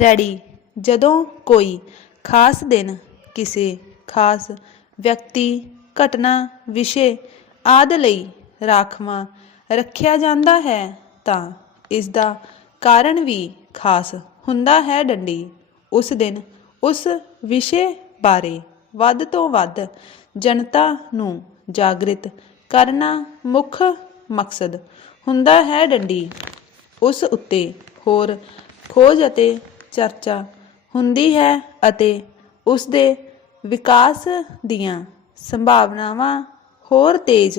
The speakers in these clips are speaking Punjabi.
ਰੈਡੀ। ਜਦੋਂ ਕੋਈ ਖਾਸ ਦਿਨ, ਕਿਸੇ ਖਾਸ ਵਿਅਕਤੀ, ਘਟਨਾ, ਵਿਸ਼ੇ ਆਦਿ ਲਈ ਰਾਖਵਾਂ ਰੱਖਿਆ ਜਾਂਦਾ ਹੈ, ਤਾਂ ਇਸ ਦਾ ਕਾਰਨ ਵੀ ਖਾਸ ਹੁੰਦਾ ਹੈ ਡੰਡੀ। ਉਸ ਦਿਨ ਉਸ ਵਿਸ਼ੇ ਬਾਰੇ ਵੱਧ ਤੋਂ ਵੱਧ ਜਨਤਾ ਨੂੰ ਜਾਗਰਿਤ ਕਰਨਾ ਮੁੱਖ ਮਕਸਦ ਹੁੰਦਾ ਹੈ ਡੰਡੀ। ਉਸ ਉੱਤੇ ਹੋਰ ਖੋਜ ਅਤੇ ਚਰਚਾ ਹੁੰਦੀ ਹੈ ਅਤੇ ਉਸ ਦੇ ਵਿਕਾਸ ਦੀਆਂ ਸੰਭਾਵਨਾਵਾਂ ਹੋਰ ਤੇਜ਼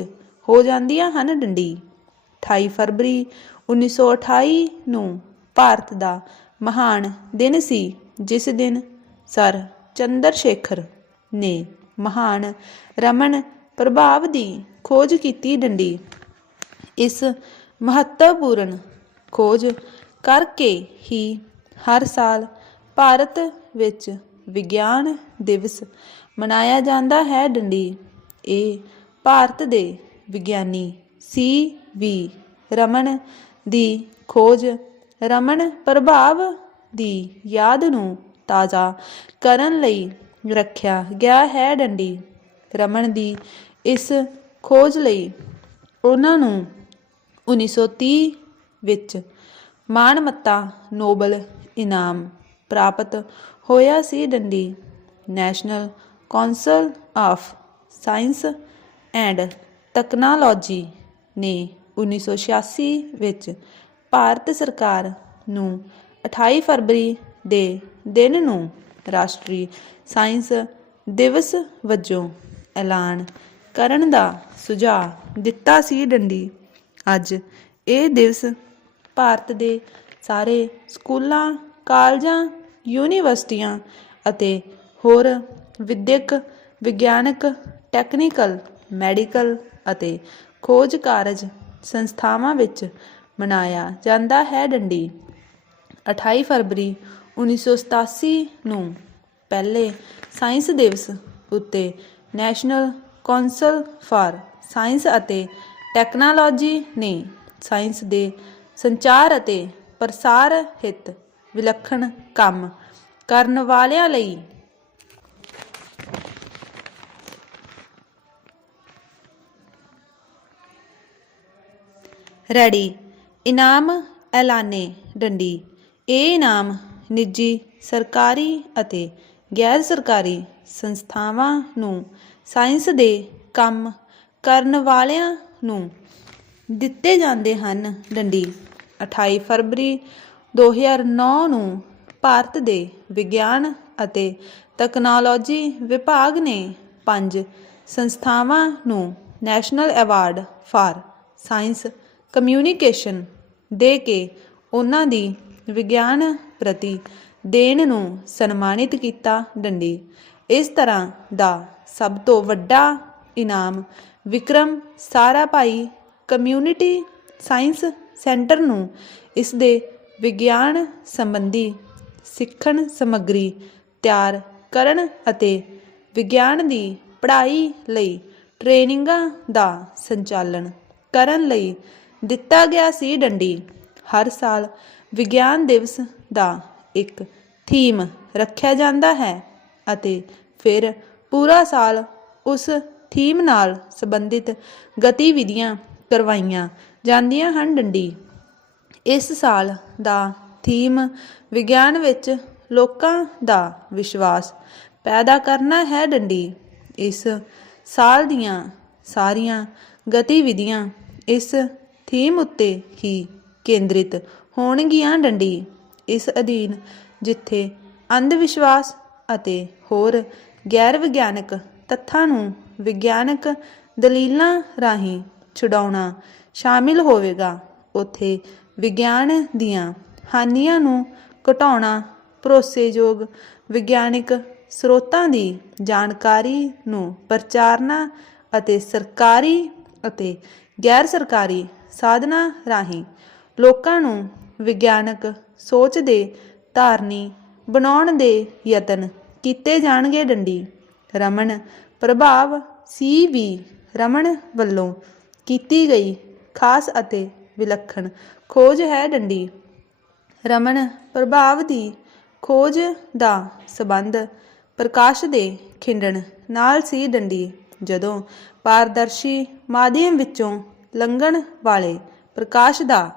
ਹੋ ਜਾਂਦੀਆਂ ਹਨ ਡੰਡੀ। 28 ਫਰਵਰੀ 1928 ਨੂੰ ਭਾਰਤ ਦਾ ਮਹਾਨ ਦਿਨ ਸੀ, ਜਿਸ ਦਿਨ ਸਰ ਚੰਦਰ ਸ਼ੇਖਰ ਨੇ ਮਹਾਨ ਰਮਨ ਪ੍ਰਭਾਵ ਦੀ ਖੋਜ ਕੀਤੀ ਡੰਡੀ। ਇਸ ਮਹੱਤਵਪੂਰਨ ਖੋਜ ਕਰਕੇ ਹੀ ਹਰ ਸਾਲ ਭਾਰਤ ਵਿੱਚ ਵਿਗਿਆਨ ਦਿਵਸ ਮਨਾਇਆ ਜਾਂਦਾ ਹੈ ਡੰਡੀ। ਇਹ ਭਾਰਤ ਦੇ ਵਿਗਿਆਨੀ ਸੀ ਵੀ ਰਮਨ ਦੀ ਖੋਜ, ਰਮਨ ਪ੍ਰਭਾਵ ਦੀ ਯਾਦ ਨੂੰ ਤਾਜ਼ਾ ਕਰਨ ਲਈ ਰੱਖਿਆ ਗਿਆ ਹੈ ਡੰਡੀ। ਰਮਨ ਦੀ ਇਸ ਖੋਜ ਲਈ ਉਹਨਾਂ ਨੂੰ 1930 ਵਿੱਚ ਮਾਨਮੱਤਾ ਨੋਬਲ ਇਨਾਮ ਪ੍ਰਾਪਤ ਹੋਇਆ ਸੀ ਡੰਡੀ, national council of science and technology ਨੇ 1986 ਵਿੱਚ ਭਾਰਤ ਸਰਕਾਰ ਨੂੰ 28 ਫਰਵਰੀ ਦੇ ਦਿਨ ਨੂੰ ਰਾਸ਼ਟਰੀ ਸਾਇੰਸ ਦਿਵਸ ਵਜੋਂ ਐਲਾਨ ਕਰਨ ਦਾ ਸੁਝਾਅ ਦਿੱਤਾ ਸੀ ਡੰਡੀ। ਅੱਜ ਇਹ ਦਿਵਸ ਭਾਰਤ ਦੇ ਸਾਰੇ ਸਕੂਲਾਂ, ਕਾਲਜਾਂ, ਯੂਨੀਵਰਸਿਟੀਆਂ ਅਤੇ ਹੋਰ ਵਿਦਿਅਕ, ਵਿਗਿਆਨਕ, ਟੈਕਨੀਕਲ, ਮੈਡੀਕਲ ਅਤੇ ਖੋਜ ਕਾਰਜ ਸੰਸਥਾਵਾਂ ਵਿੱਚ ਮਨਾਇਆ ਜਾਂਦਾ ਹੈ ਡੰਡੀ। 28 ਫਰਵਰੀ 1987 ਨੂੰ ਪਹਿਲੇ ਸਾਇੰਸ ਦਿਵਸ ਉੱਤੇ ਨੈਸ਼ਨਲ ਕੌਂਸਲ ਫਾਰ ਸਾਇੰਸ ਅਤੇ ਟੈਕਨੋਲੋਜੀ ਨੇ ਸਾਇੰਸ ਦੇ ਸੰਚਾਰ ਅਤੇ ਪ੍ਰਸਾਰ ਹਿੱਤ, ਵਿਲੱਖਣ ਕੰਮ ਕਰਨ ਵਾਲਿਆਂ ਲਈ। ਰੈਡੀ ਇਨਾਮ ਐਲਾਨੇ, ਡੰਡੀ। ਇਹ ਇਨਾਮ ਨਿੱਜੀ, ਸਰਕਾਰੀ ਅਤੇ ਗੈਰ ਸਰਕਾਰੀ ਸੰਸਥਾਵਾਂ ਨੂੰ ਸਾਇੰਸ ਦੇ ਕੰਮ ਕਰਨ ਵਾਲਿਆਂ ਨੂੰ ਦਿੱਤੇ ਜਾਂਦੇ ਹਨ, ਡੰਡੀ। 28 ਫਰਵਰੀ 2009 ਨੂੰ ਭਾਰਤ ਦੇ ਵਿਗਿਆਨ ਅਤੇ ਤਕਨਾਲੋਜੀ ਵਿਭਾਗ ਨੇ ਪੰਜ ਸੰਸਥਾਵਾਂ ਨੂੰ national award for science communication ਦੇ ਕੇ ਉਹਨਾਂ ਦੀ ਵਿਗਿਆਨ ਪ੍ਰਤੀ ਦੇਣ ਨੂੰ ਸਨਮਾਨਿਤ ਕੀਤਾ ਡੰਡੀ। ਇਸ ਤਰ੍ਹਾਂ ਦਾ ਸਭ ਤੋਂ ਵੱਡਾ ਇਨਾਮ ਵਿਕਰਮ ਸਾਰਾ ਭਾਈ ਕਮਿਊਨਿਟੀ ਸਾਇੰਸ ਸੈਂਟਰ ਨੂੰ ਇਸ ਦੇ ਵਿਗਿਆਨ ਸੰਬੰਧੀ ਸਿੱਖਣ ਸਮੱਗਰੀ ਤਿਆਰ ਕਰਨ ਅਤੇ ਵਿਗਿਆਨ ਦੀ ਪੜ੍ਹਾਈ ਲਈ ਟ੍ਰੇਨਿੰਗਾਂ ਦਾ ਸੰਚਾਲਨ ਕਰਨ ਲਈ ਦਿੱਤਾ ਗਿਆ ਸੀ ਡੰਡੀ। ਹਰ ਸਾਲ ਵਿਗਿਆਨ ਦਿਵਸ ਦਾ ਇੱਕ ਥੀਮ ਰੱਖਿਆ ਜਾਂਦਾ ਹੈ ਅਤੇ ਫਿਰ ਪੂਰਾ ਸਾਲ ਉਸ ਥੀਮ ਨਾਲ ਸੰਬੰਧਿਤ ਗਤੀਵਿਧੀਆਂ ਕਰਵਾਈਆਂ ਜਾਂਦੀਆਂ ਹਨ ਡੰਡੀ। ਇਸ ਸਾਲ ਦਾ ਥੀਮ ਵਿਗਿਆਨ ਵਿੱਚ ਲੋਕਾਂ ਦਾ ਵਿਸ਼ਵਾਸ ਪੈਦਾ ਕਰਨਾ ਹੈ ਡੰਡੀ। ਇਸ ਸਾਲ ਦੀਆਂ ਸਾਰੀਆਂ ਗਤੀਵਿਧੀਆਂ ਇਸ ਥੀਮ ਉੱਤੇ ਹੀ ਕੇਂਦਰਿਤ ਹੋਣਗੀਆਂ ਡੰਡੀ। ਇਸ ਅਧੀਨ ਜਿੱਥੇ ਅੰਧ ਵਿਸ਼ਵਾਸ ਅਤੇ ਹੋਰ ਗੈਰ ਵਿਗਿਆਨਕ ਤੱਥਾਂ ਨੂੰ ਵਿਗਿਆਨਕ ਦਲੀਲਾਂ ਰਾਹੀਂ ਛੁਡਾਉਣਾ ਸ਼ਾਮਿਲ ਹੋਵੇਗਾ। ਉੱਥੇ ਵਿਗਿਆਨ ਦੀਆਂ ਹਾਨੀਆਂ ਨੂੰ ਘਟਾਉਣਾ ਭਰੋਸੇਯੋਗ ਵਿਗਿਆਨਿਕ ਸਰੋਤਾਂ ਦੀ ਜਾਣਕਾਰੀ ਨੂੰ ਪ੍ਰਚਾਰਨਾ ਅਤੇ ਸਰਕਾਰੀ ਅਤੇ ਗੈਰ ਸਰਕਾਰੀ ਸਾਧਨਾਂ ਰਾਹੀਂ ਲੋਕਾਂ ਨੂੰ ਵਿਗਿਆਨਕ ਸੋਚ ਦੇ ਧਾਰਨੀ ਬਣਾਉਣ ਦੇ ਯਤਨ ਕੀਤੇ ਜਾਣਗੇ। ਡੰਡੀ ਰਮਨ ਪ੍ਰਭਾਵ ਸੀ ਵੀ ਰਮਨ ਵੱਲੋਂ ਕੀਤੀ ਗਈ। ਖਾਸ ਅਤੇ ਵਿਲੱਖਣ ਖੋਜ ਹੈ ਡੰਡੀ। ਰਮਨ ਪ੍ਰਭਾਵ ਦੀ ਖੋਜ ਦਾ ਸਬੰਧ ਪ੍ਰਕਾਸ਼ ਦੇ ਖਿੰਡਣ ਨਾਲ ਸੀ ਡੰਡੀ। ਜਦੋਂ ਪਾਰਦਰਸ਼ੀ ਮਾਧਿਅਮ ਵਿੱਚੋਂ ਲੰਘਣ ਵਾਲੇ ਪ੍ਰਕਾਸ਼ ਦਾ